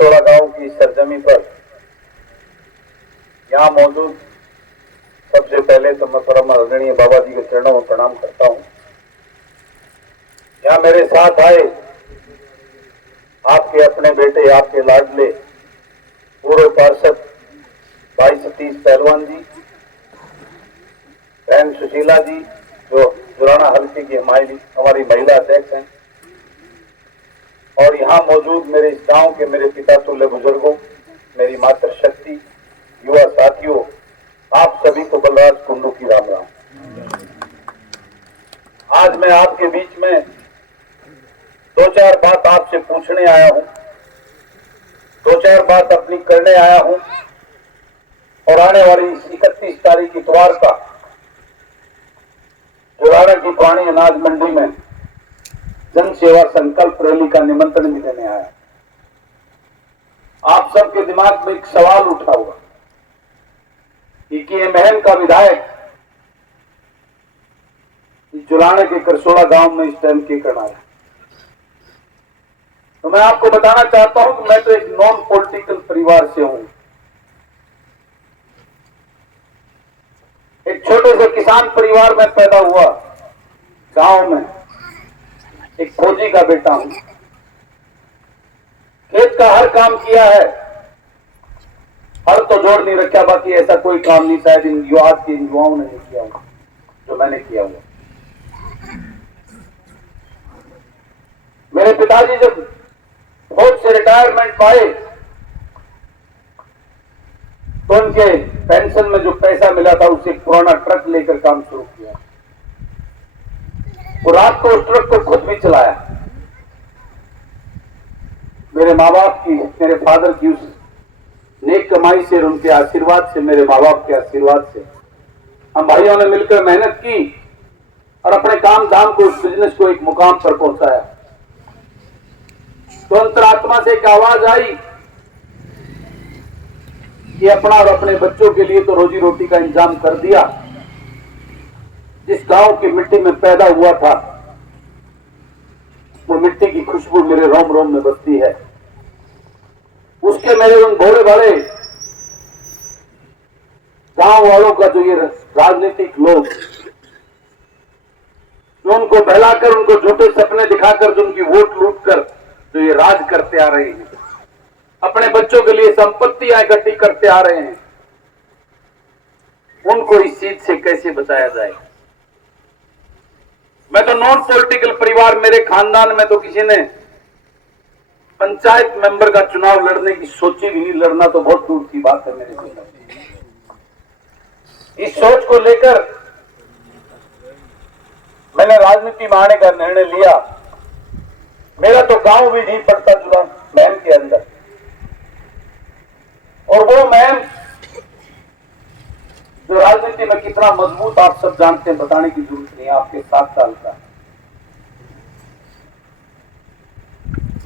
करसोड़ा गांव की सरजमी पर यहाँ मौजूद सबसे पहले तो मैं परम आदरणीय बाबा जी के चरणों में प्रणाम करता हूँ। यहाँ मेरे साथ आए आपके अपने बेटे, आपके लाडले पूर्व पार्षद भाई सतीश पहलवान जी, बहन सुशीला जी जो जुराना हल्के की हमारी महिला अध्यक्ष हैं, और यहाँ मौजूद मेरे इस गांव के मेरे पिता तुल्य बुजुर्गों, मेरी मातृशक्ति, युवा साथियों, आप सभी को बलराज कुंडू की राम राम। आज मैं आपके बीच में दो चार बात आपसे पूछने आया हूं, दो चार बात अपनी करने आया हूं, और आने वाली 31 तारीख इतवार का जुराना की पुरानी अनाज मंडी में जन सेवा संकल्प रैली का निमंत्रण भी देने आया। आप सबके दिमाग में एक सवाल उठा होगा कि महन का विधायक जुराना के करसोड़ा गांव में इस टाइम के करना है। तो मैं आपको बताना चाहता हूं कि मैं तो एक नॉन पॉलिटिकल परिवार से हूं। एक छोटे से किसान परिवार में पैदा हुआ, गांव में एक फौजी का बेटा हूं। खेत का हर काम किया है, हर तो जोड़ नहीं रखा, बाकी ऐसा कोई काम नहीं शायद इन युवाओं ने नहीं किया होगा जो मैंने किया हुआ। मेरे पिताजी जब फौज से रिटायरमेंट पाए तो उनके पेंशन में जो पैसा मिला था उससे पुराना ट्रक लेकर काम शुरू किया। वो रात को उस ट्रक को खुद भी चलाया। मेरे माँ बाप की, मेरे फादर की उस नेक कमाई से, उनके आशीर्वाद से, मेरे माँ बाप के आशीर्वाद से हम भाइयों ने मिलकर मेहनत की और अपने काम धाम को, उस बिजनेस को एक मुकाम पर पहुंचाया। तो अंतरात्मा से एक आवाज आई कि अपना और अपने बच्चों के लिए तो रोजी रोटी का इंतजाम कर दिया। जिस गांव की मिट्टी में पैदा हुआ था वो मिट्टी की खुशबू मेरे रोम रोम में बसती है। उसके मेरे उन भोले भाले गांव वालों का जो ये राजनीतिक लोग जो उनको बहलाकर, उनको झूठे सपने दिखाकर, जो उनकी वोट लूट कर जो ये राज करते आ रहे हैं, अपने बच्चों के लिए संपत्तियां इकट्ठी करते आ रहे हैं, उनको इस चीज से कैसे बचाया जाए। मैं तो नॉन पॉलिटिकल परिवार, मेरे खानदान में तो किसी ने पंचायत मेंबर का चुनाव लड़ने की सोची भी नहीं। लड़ना तो बहुत दूर की बात है मेरे जीवन में। इस सोच को लेकर मैंने राजनीति में आने का निर्णय लिया। मेरा तो गांव भी नहीं पड़ता जुड़ा महम के अंदर, और वो महम जो राजनीति में कितना मजबूत आप सब जानते हैं, बताने की जरूरत नहीं। आपके 7 साल का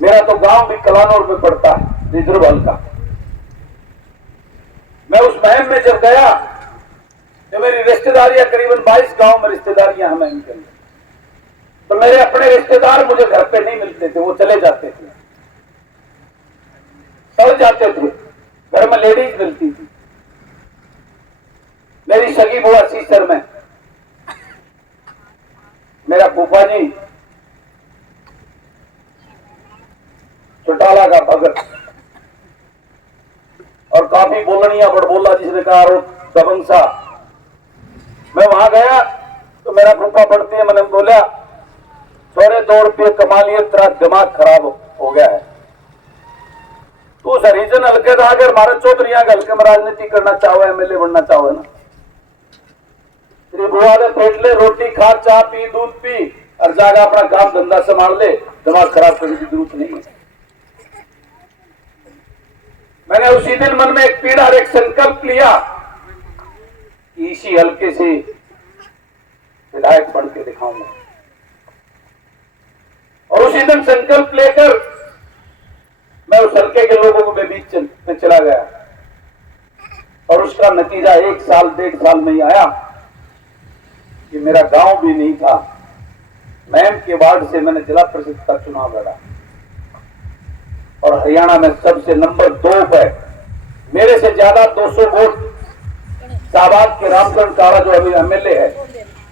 मेरा तो गांव भी कलानौर में पड़ता है, रिजर्वाल का। मैं उस महम में जब गया तो मेरी रिश्तेदारियां करीबन 22 गांव में रिश्तेदारियां हमें इनके अंदर, तो मेरे अपने रिश्तेदार मुझे घर पे नहीं मिलते थे, वो चले जाते थे, चल जाते थे। घर में लेडीज मिलती थी। मेरी सगी बुआ सीसर में, मेरा फूफा जी चौटाला का भगत, और काफी बोलनिया बड़बोला जिसने कहा दबंग सा। मैं वहां गया तो मेरा फूफा बढ़ती है, मैंने बोला थोड़े 2 रुपये कमा लिए, तेरा दिमाग खराब हो गया है। तू रीजन हल्के था, अगर हमारे चौधरिया हल्के में राजनीति करना चाहो, एमएलए बनना चाहो ना, तेरी बुआ ने पेट ले, रोटी खा, चाय पी, दूध पी, और जाकर अपना काम धंधा संभाल ले, दिमाग खराब करने की जरूरत नहीं है। मैंने उसी दिन मन में एक पीड़ा और एक संकल्प लिया कि इसी हल्के से विधायक बन के दिखाऊंगा। और उसी दिन संकल्प लेकर मैं उस हल्के के लोगों के बीच में चला गया, और उसका नतीजा 1 साल 1.5 साल में ही आया कि मेरा गांव भी नहीं था, महम के वार्ड से मैंने जिला परिषद का चुनाव लड़ा। और और हरियाणा में सबसे नंबर 2 है। मेरे से ज्यादा 200 वोट शाहबाद के रामचंद्र काला जो अभी एमएलए है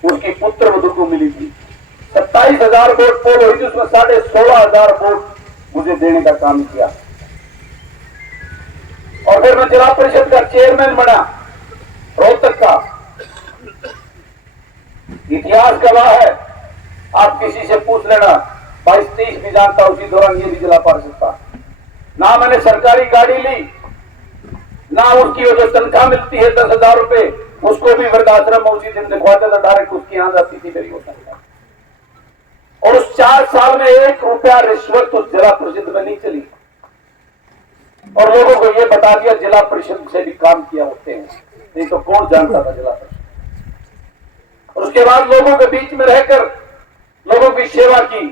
उसकी पुत्र वधु को मिली थी। 27,000 वोट पोल हुई थी, उसमें 16,500 वोट मुझे देने का काम किया। और फिर मैं जिला परिषद का चेयरमैन बना रोहतक का। इतिहास गवाह है, आप किसी से पूछ लेना, 22-23 भी जानता उसी दौरान ये भी जिला पार्षद था। ना मैंने सरकारी गाड़ी ली, ना उसकी जो तनख्वाह मिलती है 10,000 रुपए, उसको भी वृद्धाश्रम उसी दिन दिखवाते था, डायरेक्ट उसकी यहां जाती थी मेरी वो तनख्वाह। और उस 4 साल में 1 रुपया रिश्वत उस जिला परिषद में नहीं चली। और लोगों को यह बता दिया जिला परिषद से भी काम किया होते हैं, नहीं तो कौन जानता था जिला परिषद। और उसके बाद लोगों के बीच में रहकर लोगों की सेवा की।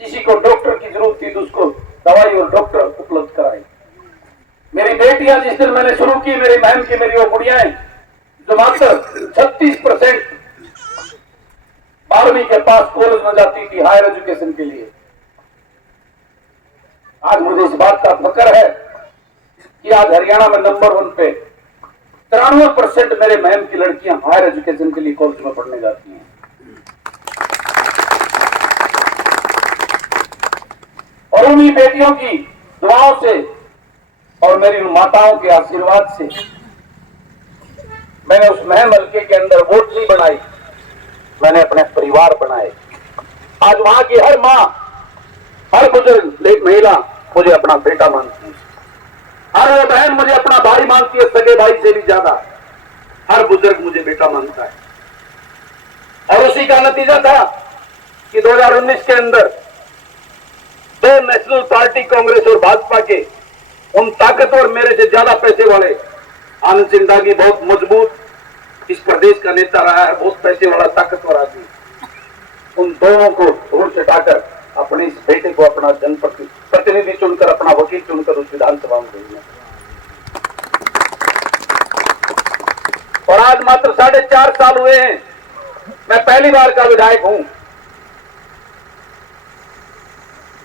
किसी को डॉक्टर की जरूरत थी तो उसको दवाई और डॉक्टर उपलब्ध कराई। मेरी बेटियां जिस दिन मैंने शुरू की, मेरी बहन की मेरी वो गुड़ियाएं जो मात्र 36% 12वीं के पास कॉलेज में जाती थी हायर एजुकेशन के लिए, आज मुझे इस बात का फक्र है कि आज हरियाणा में नंबर 1 पे 93% मेरे बहन की लड़कियां हायर एजुकेशन के लिए कॉलेज में पढ़ने जाती हैं। और उन्हीं बेटियों की दुआओं से और मेरी माताओं के आशीर्वाद से मैंने उस महम हल्के के अंदर वोट नहीं बनाई, मैंने अपने परिवार बनाए। आज वहां की हर मां, हर बुजुर्ग महिला मुझे अपना बेटा मानती है, हर वो बहन मुझे अपना भाई मानती है, सगे भाई से भी ज्यादा हर बुजुर्ग मुझे बेटा मानता है। और उसी का नतीजा था कि 2019 के अंदर 2 नेशनल पार्टी कांग्रेस और भाजपा के उन ताकतवर मेरे से ज्यादा पैसे वाले, आनंद सिंह दागी बहुत मजबूत इस प्रदेश का नेता रहा है, बहुत पैसे वाला ताकतवर आदमी, उन दोनों को धूल से हटाकर अपने इस बेटे को अपना जनप्रतिनिधि चुनकर, अपना वकील चुनकर उस विधानसभा में भेजना। और आज मात्र 4.5 साल हुए हैं, मैं पहली बार का विधायक हूं।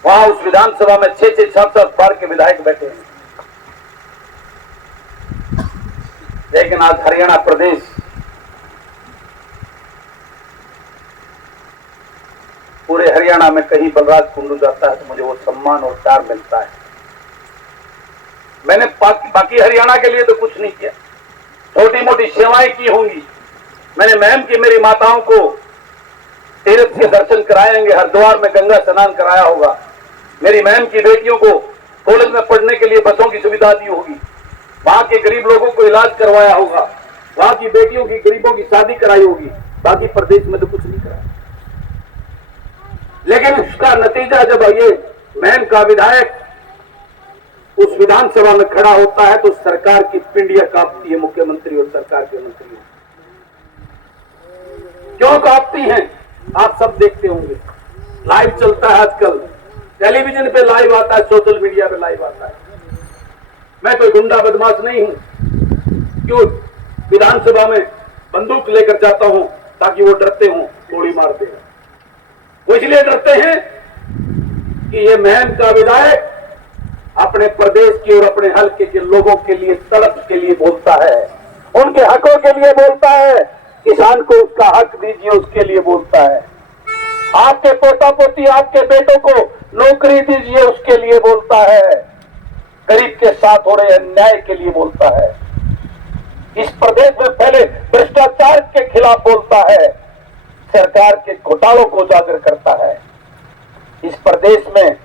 वहां उस विधानसभा में 6-6, 7-7 बार के विधायक बैठे हैं। लेकिन आज हरियाणा प्रदेश पूरे हरियाणा में कहीं बलराज कुंडू जाता है तो मुझे वो सम्मान और प्यार मिलता है। मैंने बाकी हरियाणा के लिए तो कुछ नहीं किया, छोटी मोटी सेवाएं की होंगी। मैंने महम की मेरी माताओं को तीर्थ के दर्शन कराए होंगे, हरिद्वार में गंगा स्नान कराया होगा, मेरी महम की बेटियों को कॉलेज में पढ़ने के लिए बसों की सुविधा दी होगी, वहां के गरीब लोगों को इलाज करवाया होगा, वहां की बेटियों की गरीबों की शादी कराई होगी। बाकी प्रदेश में तो कुछ नहीं कराया। लेकिन उसका नतीजा जब ये महम का विधायक उस विधानसभा में खड़ा होता है तो सरकार की पिंडियां कांपती है, मुख्यमंत्री और सरकार के मंत्रियों। क्यों कांपती हैं आप सब देखते होंगे, लाइव चलता है आजकल, टेलीविजन पे लाइव आता है, सोशल मीडिया पे लाइव आता है। मैं कोई गुंडा बदमाश नहीं हूं, क्यों विधानसभा में बंदूक लेकर जाता हूं ताकि वो डरते हो गोली मार देगा। वो इसलिए डरते हैं कि ये महम का विधायक अपने प्रदेश की और अपने हल्के के लोगों के लिए, तड़प के लिए बोलता है, उनके हकों के लिए बोलता है, किसान को उसका हक दीजिए उसके लिए बोलता है, आपके पोता पोती आपके बेटों को नौकरी दीजिए उसके लिए बोलता है, गरीब के साथ हो रहे अन्याय के लिए बोलता है, इस प्रदेश में पहले भ्रष्टाचार के खिलाफ बोलता है, सरकार के घोटालों को उजागर करता है। इस प्रदेश में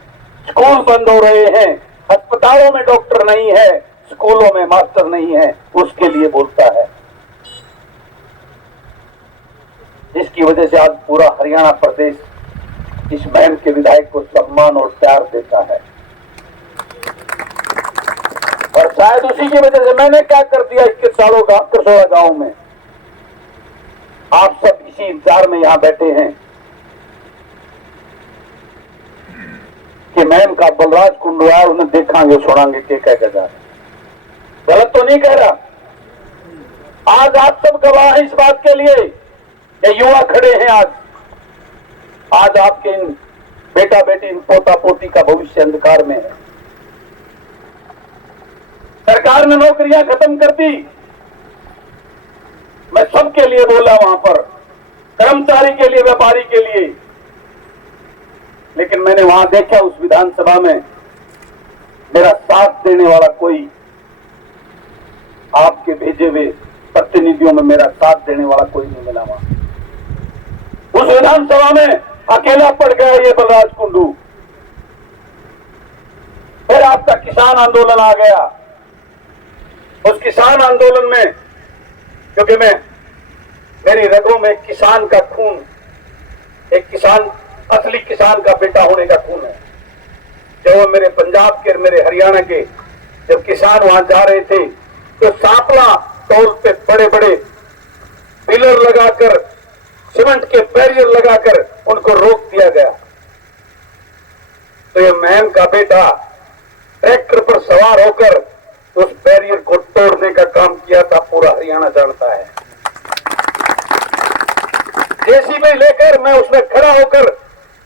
स्कूल बंद हो रहे हैं, अस्पतालों में डॉक्टर नहीं है, स्कूलों में मास्टर नहीं है, उसके लिए बोलता है। जिसकी वजह से आज पूरा हरियाणा प्रदेश इस महम के विधायक को सम्मान और प्यार देता है। और शायद उसी की वजह से मैंने क्या कर दिया 21 सालों का करसोड़ा गांव में। आप सब इसी इंतजार में यहां बैठे हैं कि महम का बलराज कुंडू आया, उन्हें देखांगे सुनांगे के कह जा रहे। गलत तो नहीं कह रहा। आज आप सब गवाह हैं इस बात के लिए, ये युवा खड़े हैं आज आपके इन बेटा बेटी, इन पोता पोती का भविष्य अंधकार में है। सरकार ने नौकरियां खत्म कर दी। मैं सबके लिए बोला वहां पर, कर्मचारी के लिए, व्यापारी के लिए, लेकिन मैंने वहां देखा उस विधानसभा में मेरा साथ देने वाला कोई, आपके भेजे हुए प्रतिनिधियों में मेरा साथ देने वाला कोई नहीं मिला। वहां उस विधानसभा में अकेला पड़ गया ये बलराज कुंडू। फिर आपका किसान आंदोलन आ गया। उस किसान आंदोलन में, क्योंकि मेरी रगों में किसान का खून, एक किसान, असली किसान का बेटा होने का खून है। जब मेरे पंजाब के, मेरे हरियाणा के जब किसान वहां जा रहे थे तो सांपला टोल पे बड़े बड़े पिलर लगाकर, सीमेंट के बैरियर लगाकर उनको रोक दिया गया। तो ये महम का बेटा ट्रैक्टर पर सवार होकर उस बैरियर को तोड़ने का काम किया था, पूरा हरियाणा जानता है। जेसीबी लेकर मैं उसमें खड़ा होकर,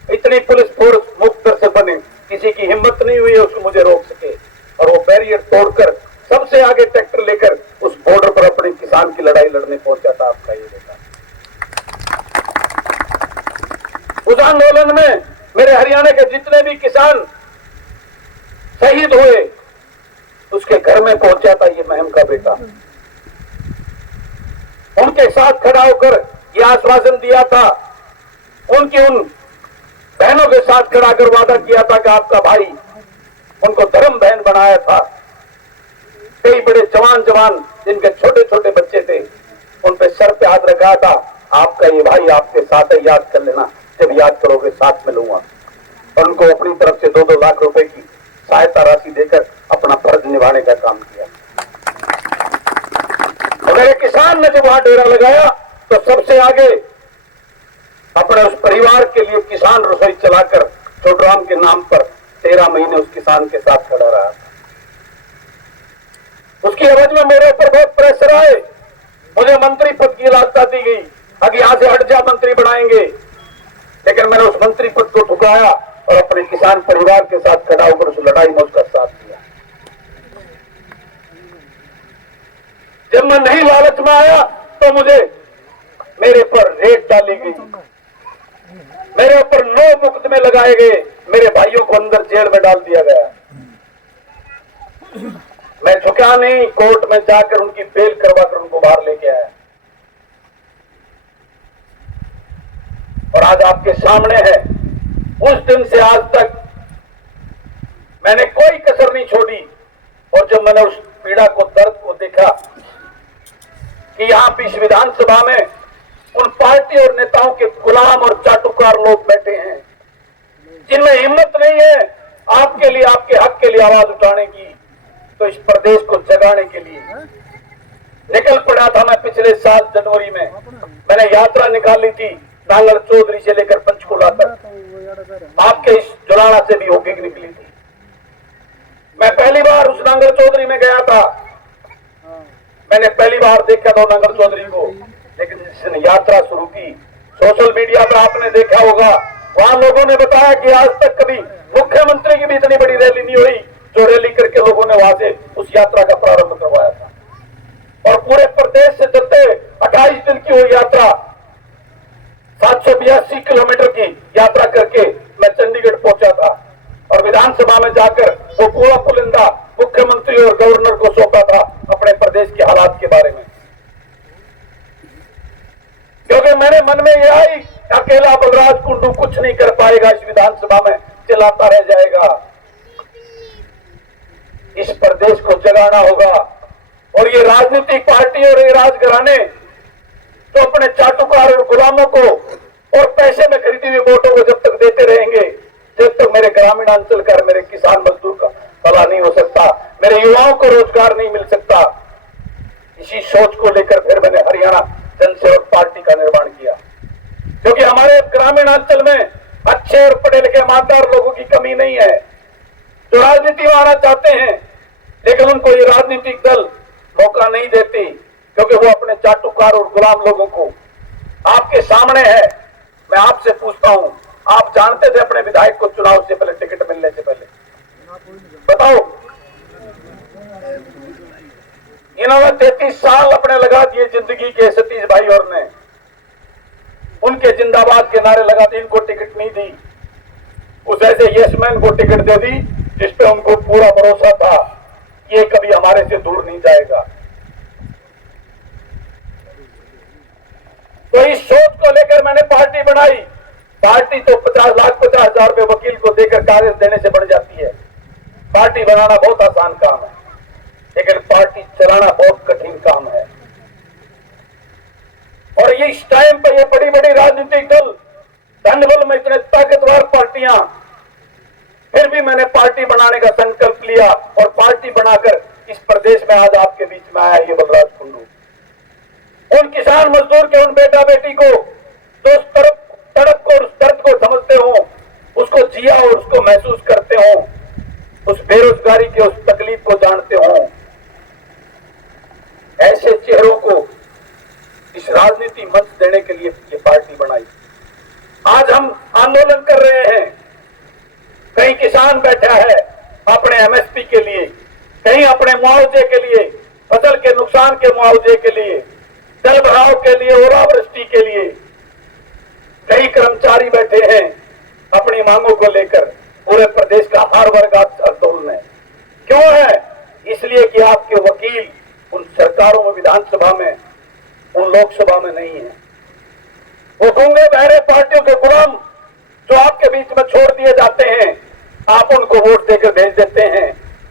इतनी पुलिस फोर्स मुख्तर से बने, किसी की हिम्मत नहीं हुई है उसको मुझे रोक सके, और वो बैरियर तोड़कर सबसे आगे ट्रैक्टर लेकर उस बॉर्डर पर अपने किसान की लड़ाई लड़ने पहुंचा था आपका ये बेटा। उस आंदोलन में मेरे हरियाणा के जितने भी किसान शहीद हुए, उसके घर में पहुंचा था ये महम का बेटा। उनके साथ खड़ा होकर यह आश्वासन दिया था, उनकी उन बहनों के साथ खड़ा कर वादा किया था कि आपका भाई, उनको धर्म बहन बनाया था। कई बड़े जवान जिनके छोटे छोटे बच्चे थे, उन पे सर पे हाथ रखा था, आपका ये भाई आपके साथ है, याद कर लेना, जब याद करोगे साथ में लूंगा। और उनको अपनी तरफ से 2-2 लाख रुपए की सहायता राशि देकर अपना फर्ज निभाने का काम किया। मेरे किसान ने जब वहां डेरा लगाया तो सबसे आगे अपने उस परिवार के लिए किसान रसोई चलाकर छोटराम के नाम पर 13 महीने उस किसान के साथ खड़ा रहा। उसकी एवज में मेरे ऊपर बहुत प्रेशर आए, मुझे मंत्री पद की लालसा दी गई, अब यहां से हट जा, मंत्री बनाएंगे। लेकिन मैंने उस मंत्री पद को ठुकराया और अपने किसान परिवार के साथ खड़ा होकर उस लड़ाई में उसका साथ दिया। जब मैं नहीं लालच में आया तो मुझे मेरे पर रेड डाली गई, मेरे ऊपर 9 मुकदमे लगाए गए, मेरे भाइयों को अंदर जेल में डाल दिया गया। मैं झुका नहीं, कोर्ट में जाकर उनकी बेल करवाकर उनको बाहर लेके आया। और आज आपके सामने है, उस दिन से आज तक मैंने कोई कसर नहीं छोड़ी। और जब मैंने उस पीड़ा को, दर्द को देखा कि यहां पे इस विधानसभा में उन पार्टी और नेताओं के गुलाम और चाटुकार लोग बैठे हैं, जिनमें हिम्मत नहीं है आपके लिए, आपके हक के लिए आवाज उठाने की, तो इस प्रदेश को जगाने के लिए निकल पड़ा था। मैं पिछले साल जनवरी में मैंने यात्रा निकाली थी, नांगल चौधरी से लेकर पंचकुला तक, आपके इस जुलाना से भी होके निकली थी। मैं पहली बार उस नांगल चौधरी में गया था, मैंने पहली बार देखा था नांगल चौधरी को। लेकिन जिसने यात्रा शुरू की, सोशल मीडिया पर आपने देखा होगा, वहां लोगों ने बताया कि आज तक कभी मुख्यमंत्री की भी इतनी बड़ी रैली नहीं हुई, जो रैली करके लोगों ने वहां से उस यात्रा का प्रारंभ करवाया था। और पूरे प्रदेश से चलते 28 दिन की वो यात्रा, 782 किलोमीटर की यात्रा करके मैं चंडीगढ़ पहुंचा था। और विधानसभा में जाकर वो पूरा पुलिंदा मुख्यमंत्री और गवर्नर को सौंपा था अपने प्रदेश के हालात के बारे में। क्योंकि मेरे मन में यह आई, अकेला बलराज कुंडू कुछ नहीं कर पाएगा, इस विधानसभा में चिल्लाता रह जाएगा। इस प्रदेश को जगाना होगा। और ये राजनीतिक पार्टी और ये राजघराने तो अपने चाटुकार और गुलामों को और पैसे में खरीदी हुई वोटों को जब तक देते रहेंगे, जब तक मेरे ग्रामीण अंचल का, मेरे किसान मजदूर का भला नहीं हो सकता, मेरे युवाओं को रोजगार नहीं मिल सकता। इसी सोच को लेकर फिर मैंने हरियाणा जनसेवक पार्टी का निर्माण किया। क्योंकि हमारे ग्रामीण अंचल में अच्छे और पढ़े लिखे ईमानदार लोगों की कमी नहीं है, जो राजनीति में आना चाहते हैं, लेकिन उनको ये राजनीतिक दल मौका नहीं देती, क्योंकि वो अपने चाटुकार और गुलाम लोगों को आपके सामने है। मैं आपसे पूछता हूं, आप जानते थे अपने विधायक को चुनाव से पहले, टिकट मिलने से पहले? बताओ, जिन्होंने 33 साल अपने लगा दिए जिंदगी के सतीश भाई और ने, उनके जिंदाबाद के नारे लगा दिए, इनको टिकट नहीं दी। उस ऐसे यशमैन को टिकट दे दी जिसपे उनको पूरा भरोसा था ये कभी हमारे से दूर नहीं जाएगा। तो इस सोच को लेकर मैंने पार्टी बनाई। पार्टी तो 50,50,000 रुपए वकील को देकर कागज देने से बढ़ जाती है। पार्टी बनाना बहुत आसान काम है, लेकिन पार्टी चलाना बहुत कठिन काम है। और ये इस टाइम पर ये बड़ी बड़ी राजनीतिक दल, धनबल में इतने ताकतवर पार्टियां, फिर भी मैंने पार्टी बनाने का संकल्प लिया और पार्टी बनाकर इस प्रदेश में आज आपके बीच में आया ये बलराज कुंडू। उन किसान मजदूर के उन बेटा बेटी को जो उस तड़प को, उस दर्द को समझते हो, उसको जिया और उसको महसूस करते हो, उस बेरोजगारी के उस तकलीफ को जानते हो, ऐसे चेहरों को इस राजनीति मंच देने के लिए ये पार्टी बनाई। आज हम आंदोलन कर रहे हैं। कहीं किसान बैठा है अपने एमएसपी के लिए, कहीं अपने मुआवजे के लिए, फसल के नुकसान के मुआवजे के लिए, जल भराव के लिए, ओलावृष्टि के लिए। कई कर्मचारी बैठे हैं अपनी मांगों को लेकर। पूरे प्रदेश का हर वर्ग आंदोलन है। क्यों है? इसलिए कि आपके वकील उन सरकारों में, विधानसभा में, उन लोकसभा में नहीं है। वो गूंगे बहरे पार्टियों के गुलाम जो आपके बीच में छोड़ दिए जाते हैं, आप उनको वोट देकर भेज देते हैं।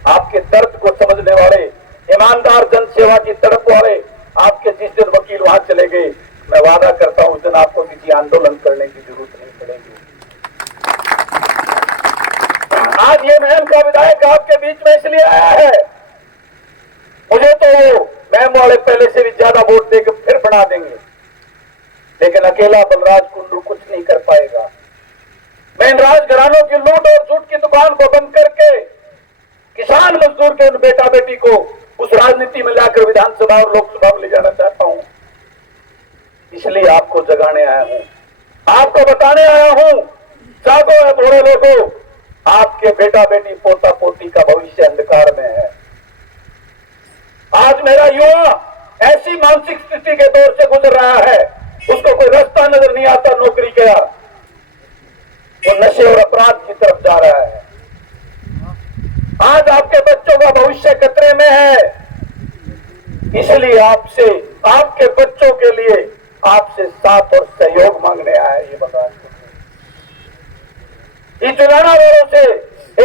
आपके दर्द को समझने वाले, ईमानदार जनसेवा की तड़प वाले आपके जिस दिन वकील वहां चले गए, मैं वादा करता हूं उस दिन आपको किसी आंदोलन करने की जरूरत नहीं पड़ेगी। आज ये महम का विधायक आपके बीच में इसलिए आया है, मुझे तो महम वाले पहले से भी ज्यादा वोट देकर फिर बना देंगे, लेकिन अकेला बलराज कुंडू कुछ नहीं कर पाएगा। मैं इन राजघरानों की लूट और झूठ की दुकान को बंद करके किसान मजदूर के उन बेटा बेटी को उस राजनीति में लाकर विधानसभा और लोकसभा में ले जाना चाहता हूं। इसलिए आपको जगाने आया हूं, आपको बताने आया हूं, जागो है भोरे लोगों, आपके बेटा बेटी पोता पोती का भविष्य अंधकार में है। आज मेरा युवा ऐसी मानसिक स्थिति के दौर से गुजर रहा है, उसको कोई रास्ता नजर नहीं आता नौकरी का, वो नशे और अपराध की तरफ जा रहा है। आज आपके बच्चों का भविष्य खतरे में है। इसलिए आपसे, आपके बच्चों के लिए आपसे साथ और सहयोग मांगने आया ये बलराज कुंडू। इस जुलाना वालों से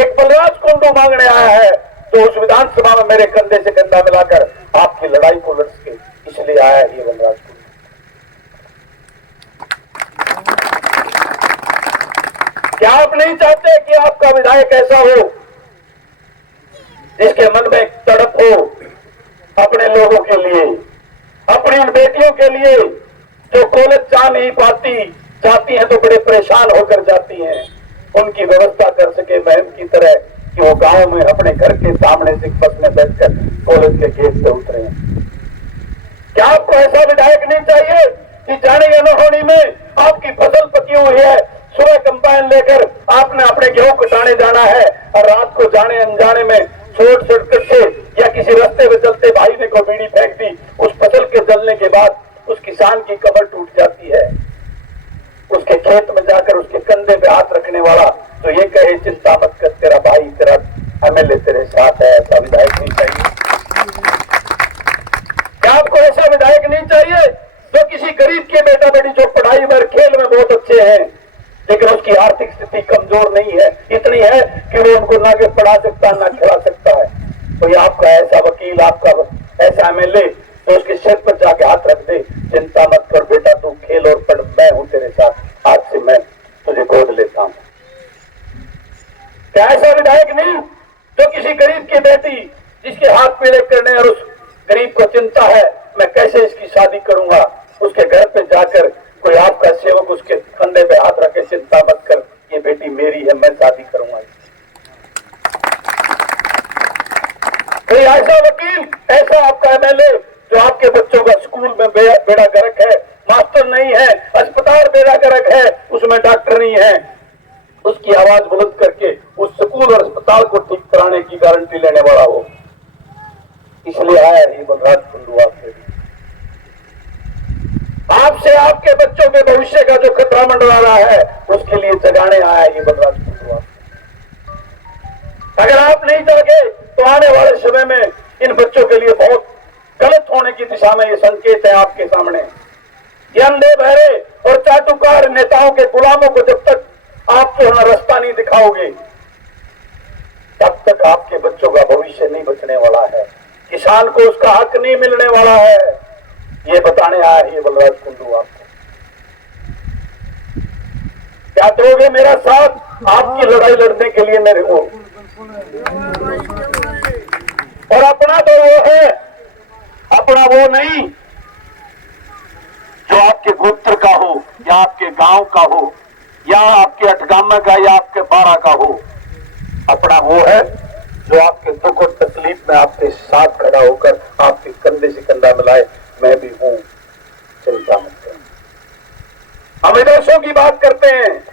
एक बलराज कुंडू मांगने आया है जो उस विधानसभा में मेरे कंधे से कंधा मिलाकर आपकी लड़ाई को लड़ सके। इसलिए आया ये बलराज कुंडू। क्या आप नहीं चाहते कि आपका विधायक ऐसा हो जिसके मन में एक तड़प हो अपने लोगों के लिए, अपनी उन बेटियों के लिए जो कॉलेज जा नहीं पाती, जाती हैं तो बड़े परेशान होकर जाती हैं, उनकी व्यवस्था कर सके महम की तरह कि वो गांव में अपने घर के सामने से बस में बैठकर कॉलेज के गेट से उतरे। क्या आपको ऐसा विधायक नहीं चाहिए कि जाने या न होने में आपकी फसल पकी हुई है, सुबह कंबाइन लेकर आपने अपने गेहूं कटाने जाना है और रात को जाने अनजाने में शॉर्ट सर्किट से या किसी रास्ते में चलते भाई ने को बीड़ी फेंक दी, उस फसल के जलने के बाद उस किसान की कमर टूट जाती है। उसके खेत में जाकर उसके कंधे पे हाथ रखने वाला तो ये कहे चिंता मत कर, तेरा भाई, तेरा एमएलए तेरे साथ है। ऐसा विधायक नहीं चाहिए। क्या आपको ऐसा विधायक नहीं चाहिए जो किसी गरीब के बेटा बेटी जो पढ़ाई में खेल में बहुत अच्छे हैं लेकिन उसकी आर्थिक स्थिति कमजोर नहीं है, इतनी है कि वो उनको ना के पढ़ा सकता ना खिला सकता है, तो ये आपका ऐसा वकील, आपका ऐसा एमएलए तो उसके सिर पर जाके हाथ रख दे, चिंता मत कर बेटा, तू खेल और पढ़, मैं हूं तेरे साथ, आज से मैं तुझे गोद लेता हूं। क्या ऐसा विधायक नहीं जो किसी गरीब की बेटी जिसके हाथ पीड़े करने और उस गरीब को चिंता है मैं कैसे इसकी शादी करूंगा, उसके घर पे जाकर कोई आपका सेवक उसके कंधे पे हाथ रखे, चिंता मत कर, ये बेटी मेरी है, मैं शादी करूंगा। कोई ऐसा वकील, ऐसा आपका एमएलए जो आपके बच्चों का स्कूल में बेड़ा गर्क है, मास्टर नहीं है, अस्पताल बेड़ा गर्क है, उसमें डॉक्टर नहीं है, उसकी आवाज बुलंद करके उस स्कूल और अस्पताल को ठीक कराने की गारंटी लेने वाला हो। इसलिए आया ये बलराज कुंडू आपके लिए। आपसे आपके बच्चों के भविष्य का जो खतरा मंडरा रहा है उसके लिए जगाने आया ये बलराज कुंडू आपके। अगर आप नहीं जागे तो आने वाले समय में इन बच्चों के लिए बहुत गलत होने की दिशा में ये संकेत है आपके सामने। ये अंधे बहरे और चाटुकार नेताओं के गुलामों को जब तक आप जो रास्ता नहीं दिखाओगे तब तक आपके बच्चों का भविष्य नहीं बचने वाला है, किसान को उसका हक नहीं मिलने वाला है। ये बताने आया है ये बलराज कुंडू आपको। क्या दोगे मेरा साथ आपकी लड़ाई लड़ने के लिए मेरे को? और अपना तो वो है, अपना वो नहीं जो आपके गोत्र का हो या आपके गांव का हो या आपके अठगामा का या आपके बाड़ा का हो। अपना वो है जो आपके दुख और तकलीफ में आपके साथ खड़ा होकर आपके कंधे से कंधा मिलाए, मैं भी हूं, चिंता मत करो। हम विदेशों की बात करते हैं।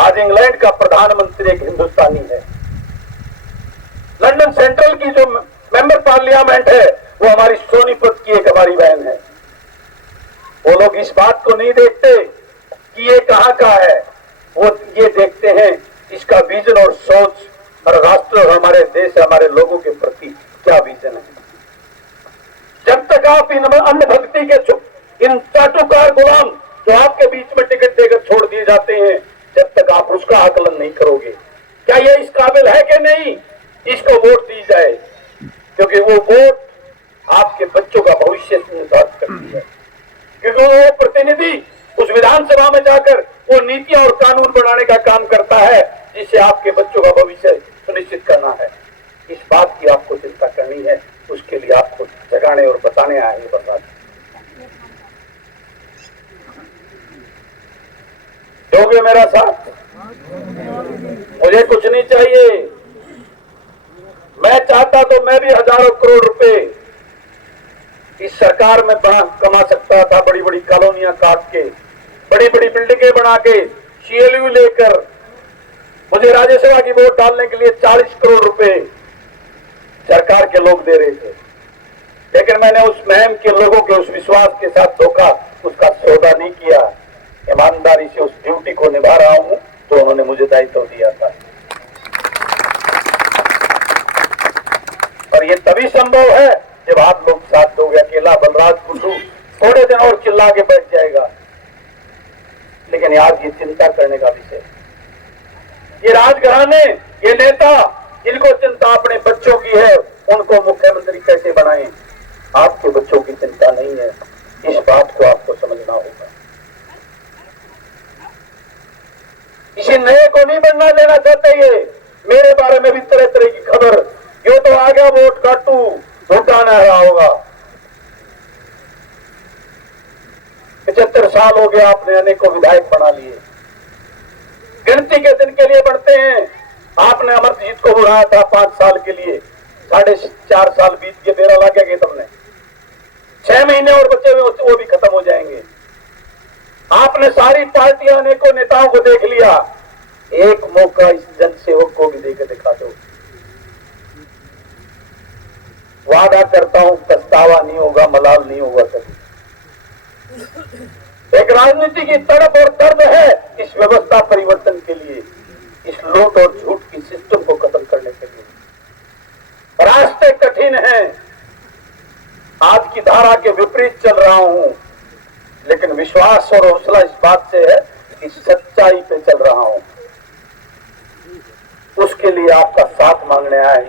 आज इंग्लैंड का प्रधानमंत्री एक हिंदुस्तानी है। लंदन सेंट्रल की जो मेंबर पार्लियामेंट है वो हमारी सोनीपत की एक हमारी बहन है। वो लोग इस बात को नहीं देखते कि ये कहां का है, वो ये देखते हैं इसका विजन और सोच और राष्ट्र और हमारे देश हमारे लोगों के प्रति क्या विजन है। जब तक आप इन अंधभक्ति के इन चाटुकार गुलाम जो आपके बीच में टिकट देकर छोड़ दिए जाते हैं, जब तक आप उसका आकलन नहीं करोगे क्या ये इस काबिल है कि नहीं इसको वोट दी जाए, क्योंकि वो वोट आपके बच्चों का भविष्य निर्धारित करती है। क्योंकि वो प्रतिनिधि उस विधानसभा में जाकर वो नीतियां और कानून बनाने का काम करता है जिससे आपके बच्चों का भविष्य सुनिश्चित करना है। इस बात की आपको चिंता करनी है, उसके लिए आपको जगाने और बताने आए हैं बलराज। दोगे मेरा साथ? मुझे कुछ नहीं चाहिए। मैं चाहता तो मैं भी हजारों करोड़ रुपए इस सरकार में बना कमा सकता था, बड़ी बड़ी कॉलोनियां काट के, बड़ी बड़ी बिल्डिंगें बना के, सीएलयू लेकर। मुझे राज्यसभा की वोट डालने के लिए 40 करोड़ रुपए सरकार के लोग दे रहे थे, लेकिन मैंने उस मुहिम के लोगों के उस विश्वास के साथ धोखा उसका सौदा नहीं किया। ईमानदारी से उस ड्यूटी को निभा रहा हूं तो उन्होंने मुझे दायित्व दिया था। और ये तभी संभव है जब आप लोग साथ दोगे। अकेला बलराज कुंडू थोड़े दिन और चिल्ला के बैठ जाएगा, लेकिन आज ये चिंता करने का विषय। ये राजघराने, ये नेता, इनको चिंता अपने बच्चों की है, उनको मुख्यमंत्री कैसे बनाएं। आपके बच्चों की चिंता नहीं है, इस बात को आपको समझना होगा। किसी नए को नहीं बनना देना चाहते। ये मेरे बारे में भी तरह तरह की खबर, यो तो आ गया वोट काटू भुगताना रहा होगा। 75 साल हो गया, आपने अनेकों विधायक बना लिए, गिनती के दिन के लिए बढ़ते हैं। आपने अमरजीत को बुलाया था 5 साल के लिए, 4.5 साल बीत के, मेरा लग गया तुमने 6 महीने और बचे हुए, वो भी खत्म हो जाएंगे। आपने सारी पार्टियां अनेकों नेताओं को देख लिया, एक मौका इस जनसेवक को भी देकर दिखा दो। वादा करता हूं पछतावा नहीं होगा, मलाल नहीं होगा कभी। एक राजनीति की तड़प और दर्द है इस व्यवस्था परिवर्तन के लिए, इस लूट और झूठ की सिस्टम को खत्म करने के लिए। रास्ते कठिन हैं, आज की धारा के विपरीत चल रहा हूं, लेकिन विश्वास और हौसला इस बात से है कि सच्चाई पे चल रहा हूं। उसके लिए आपका साथ मांगने आया है।